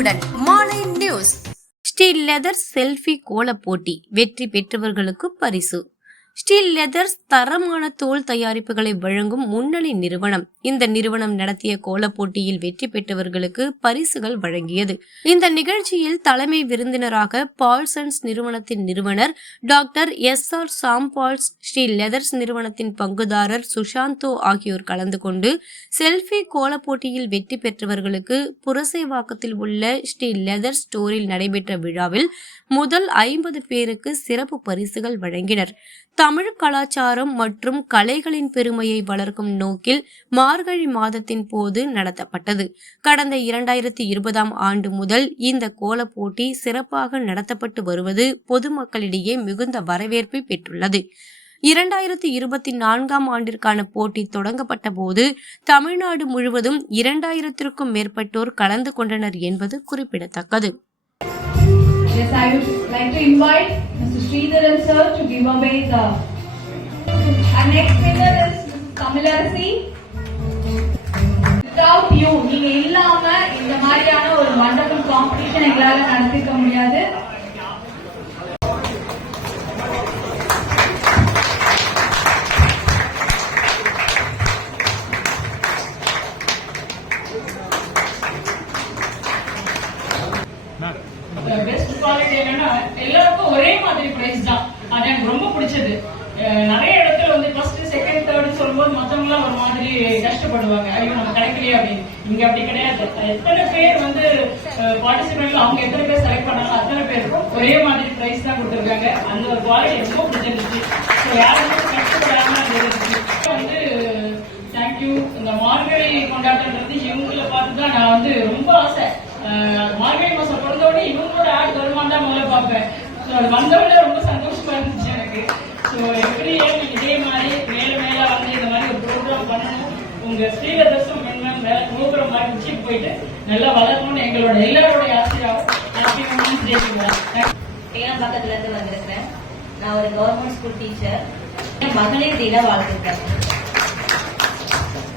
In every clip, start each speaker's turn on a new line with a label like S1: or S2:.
S1: உடனுக்குடன் மாலை news. Steel leather selfie கோல போட்டி வெற்றி பெற்றவர்களுக்கு பரிசு. ஸ்டீல் லெதர்ஸ் தரமான தோல் தயாரிப்புகளை வழங்கும் முன்னணி நிறுவனம். இந்த நிறுவனம் நடத்திய கோல போட்டியில் வெற்றி பெற்றவர்களுக்கு பரிசுகள் வழங்கியது. இந்த நிகழ்ச்சியில் தலைமை விருந்தினராக பால்சன்ஸ் நிறுவனத்தின் நிறுவனர் doctor S R சாம்பால்ஸ் Sri leathers நிறுவனத்தின் பங்குதாரர் சுஷாந்தோ ஆகியோர் கலந்து கொண்டு செல்ஃபி கோல போட்டியில் வெற்றி பெற்றவர்களுக்கு புரசைவாக்கத்தில் உள்ள ஸ்ரீ லெதர் ஸ்டோரில் நடைபெற்ற விழாவில் முதல் ஐம்பது பேருக்கு சிறப்பு பரிசுகள் வழங்கினர். தமிழ் கலாச்சாரம் மற்றும் கலைகளின் பெருமையை வளர்க்கும் நோக்கில் மார்கழி மாதத்தின் போது நடத்தப்பட்டது. கடந்த இரண்டாயிரத்தி இருபதாம் ஆண்டு முதல் இந்த கோல போட்டி சிறப்பாக நடத்தப்பட்டு வருவது பொதுமக்களிடையே மிகுந்த வரவேற்பை பெற்றுள்ளது. இரண்டாயிரத்தி இருபத்தி நான்காம் ஆண்டிற்கான போட்டி தொடங்கப்பட்ட போது தமிழ்நாடு முழுவதும் இரண்டாயிரத்திற்கும் மேற்பட்டோர் கலந்து கொண்டனர் என்பது குறிப்பிடத்தக்கது.
S2: Yes, I would like to invite Mr. Sridharan sir to give away the. Our next winner is Mrs. Kamilarasi. Without you, நீங்க இல்லாம இந்த மாதிரியான ஒரு wonderful competition எங்களால நடத்திக்க முடியாது.
S3: the best குவாலிட்டி என்னன்னா எல்லாருக்கும் ஒரே மாதிரி பிரைஸ் தான். அது எனக்கு ரொம்ப பிடிச்சது. நிறைய இடத்துல வந்து ஃபர்ஸ்ட் செகண்ட் தேர்ட் சொல்லும்போது மத்தவங்க எல்லாம் ஒரு மாதிரி கஷ்டப்படுவாங்க. ஐயோ நம்ம கிடைக்கலையே அப்படின்னு. இங்க அப்படி கிடையாது. எத்தனை பேர் வந்து பார்ட்டிசிபென்ட்ல அவங்க எத்தனை பேர் செலக்ட் பண்ணாங்க அத்தனை பேருக்கும் ஒரே மாதிரி பிரைஸ் தான் கொடுத்துருக்காங்க. அந்த ஒரு குவாலிட்டி ரொம்ப பிடிச்சிருந்துச்சு. ஸோ யாருமே கஷ்டப்படாம இருந்துச்சு. வந்து தேங்க்யூ இந்த மார்கழி கொண்டாட்டம்ன்றது இவங்கள பார்த்து தான் நான் வந்து ரொம்ப ஆசை. மார்கழி தான் முதல்ல பார்ப்பேன். ஸோ அது வந்தவொடனே ரொம்ப சந்தோஷமா இருந்துச்சு எனக்கு. ஸோ எவ்ரி இயர் இதே மாதிரி மேல மேல வந்து இந்த மாதிரி ஒரு ப்ரோக்ராம் பண்ணணும்? உங்க ஸ்ரீரதர்சம் மென்மன் மேல கோபுரம் மாதிரி உச்சிக்கு போயிட்டு நல்லா வளரணும்னு எங்களோட எல்லாரோட ஆசையாகும் ஹாப்பி உமன்ஸ் டே
S4: பக்கத்துல இருந்து வந்திருக்கிறேன். நான் ஒரு கவர்மெண்ட் ஸ்கூல் டீச்சர் மகளிர் தின வாழ்த்துக்கள்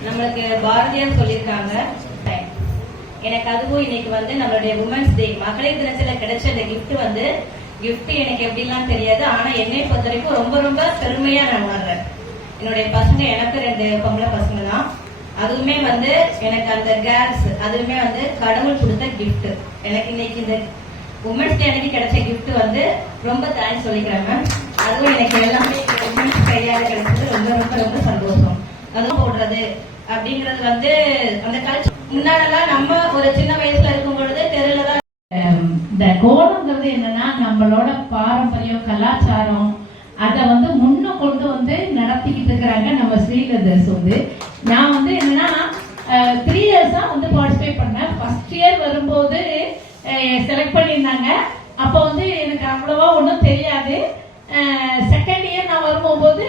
S4: நம்மளுக்கு பாரதியார் சொல்லியிருக்காங்க எனக்கு அதுவும் இன்னைக்கு வந்து நம்மளுடைய உமன்ஸ் டே மகளிர் தினத்துல கிடைச்ச இந்த கிஃப்ட் வந்து கிஃப்ட் எனக்கு எப்படிலாம் தெரியாது ஆனா என்னை பொறுத்த வரைக்கும் ரொம்ப ரொம்ப பெருமையா நான் உணர்றேன் என்னுடைய பசங்க எனக்கு ரெண்டு பொம்பளை பசங்க தான். அதுவுமே வந்து எனக்கு அந்த கேர்ள்ஸ் அதுவுமே வந்து கடவுள் கொடுத்த கிஃப்ட் எனக்கு இன்னைக்கு இந்த உமன்ஸ் டே அன்னைக்கு கிடைச்ச கிஃப்ட் வந்து ரொம்ப தேங்க்ஸ் சொல்லிக்கிறேன் மேம் அதுவும் எனக்கு எல்லாமே உமன்ஸ் கையால கிடைச்சது ரொம்ப ரொம்ப ரொம்ப சந்தோஷம். அதுவும் போடுறது அப்படிங்கிறது வந்து அந்த கல்ச்சர் முன்னாடெல்லாம் நம்ம ஒரு சின்ன வயசுல இருக்கும் பொழுது தெருல தான்
S5: இந்த கோலங்கிறது என்னன்னா நம்மளோட பாரம்பரியம் கலாச்சாரம் அதை வந்து முன்ன கொண்டு வந்து நடத்திக்கிட்டு இருக்கிறாங்க நம்ம ஸ்ரீலதர்ஸ் வந்து. நான் வந்து என்னன்னா த்ரீ இயர்ஸ் தான் வந்து பார்ட்டிசிபேட் பண்ணேன். ஃபர்ஸ்ட் இயர் வரும்போது செலக்ட் பண்ணியிருந்தாங்க. அப்போ வந்து எனக்கு அவ்வளவா ஒன்றும் தெரியாது. செகண்ட் இயர் நான் வரும்போது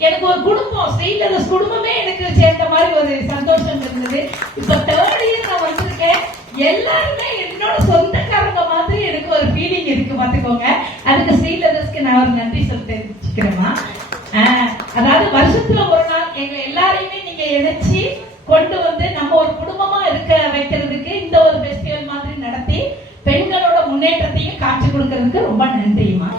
S5: எனக்கு ஒரு குடும்பம் ஸ்ரீலதர்ஸ் குடும்பமே எனக்கு சேர்ந்த மாதிரி ஒரு சந்தோஷம் இருந்தது. இப்ப தேர்ட் இயர் நான் வந்திருக்கேன். எல்லாருமே என்னோட சொந்தக்காரங்க மாதிரி எனக்கு ஒரு ஃபீலிங் இருக்கு பாத்துக்கோங்க அதுக்கு ஸ்ரீலதர்ஸ்க்கு நான் ஒரு நன்றி சொல்ல தெரிஞ்சுக்கிறேமா அதாவது வருஷத்துல ஒரு நாள் எங்க எல்லாரையுமே நீங்க இணைச்சி கொண்டு வந்து நம்ம ஒரு குடும்பமா இருக்க வைக்கிறதுக்கு இந்த ஒரு ஃபெஸ்டிவல் மாதிரி நடத்தி பெண்களோட முன்னேற்றத்தையும் காட்சி கொடுக்கறதுக்கு ரொம்ப நன்றிமா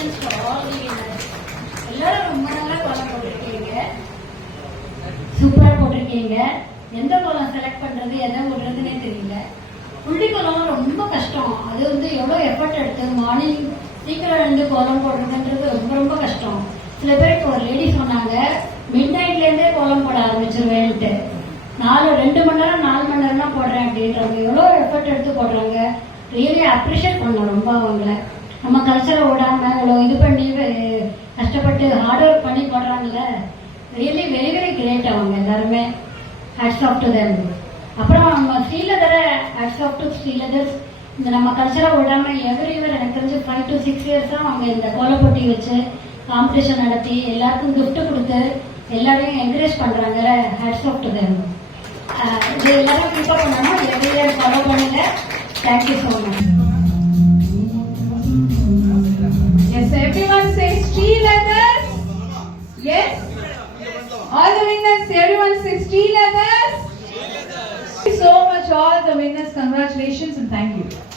S6: Congratulations for all the winners. எல்லாரும் ரொம்ப நல்லா கோலம் போட்டிருக்கீங்க சூப்பரா போட்டிருக்கீங்க எந்த கோலம் செலக்ட் பண்றது எதை விடுறதுனே தெரியல புள்ளி கோலம் ரொம்ப கஷ்டம் அது வந்து எவ்வளவு எஃபர்ட் எடுத்து மார்னிங் சீக்கிரம் எழுந்து கோலம் போடுறதுன்றது ரொம்ப ரொம்ப கஷ்டம் சில பேருக்கு ஒரு லேடி சொன்னாங்க மிட் நைட்ல இருந்தே கோலம் போட ஆரம்பிச்சிருவேன்ட்டு நாலு ரெண்டு மணி நேரம் நாலு மணி நேரம் தான் போடுறேன் அப்படின்றவங்க எவ்வளவு எஃபர்ட் எடுத்து போடுறாங்க ரியலி அப்ரிஷியேட் பண்ணணும் ரொம்ப அவங்கள நம்ம கல்ச்சரை விடாமல் இவ்வளோ இது பண்ணி கஷ்டப்பட்டு ஹார்ட் ஒர்க் பண்ணி போடுறாங்கல்ல ரியலி வெரி வெரி கிரேட் அவங்க எல்லாருமே. ஹேட்ஸ் ஆஃப் டு தேம் அப்புறம் நம்ம Sri Leathers hats off to Sri Leathers. இந்த நம்ம கல்ச்சரை விடாமல் எவ்ரி இயர் எனக்கு தெரிஞ்சு ஃபைவ் டு சிக்ஸ் இயர்ஸாக அவங்க இந்த கோலப்போட்டி வச்சு காம்படிஷன் நடத்தி எல்லாருக்கும் கிஃப்ட் கொடுத்து எல்லாரையும் என்கரேஜ் பண்ணுறாங்க ஹேட்ஸ் ஆஃப் டு தேம் இது எல்லாரும் கீப்பப் பண்ணணும்? எவ்ரி இயர் ஃபாலோ பண்ணுங்க thank you so much
S2: Yes. All the winners, everyone say Sri Leathers. all the winners, congratulations and thank you.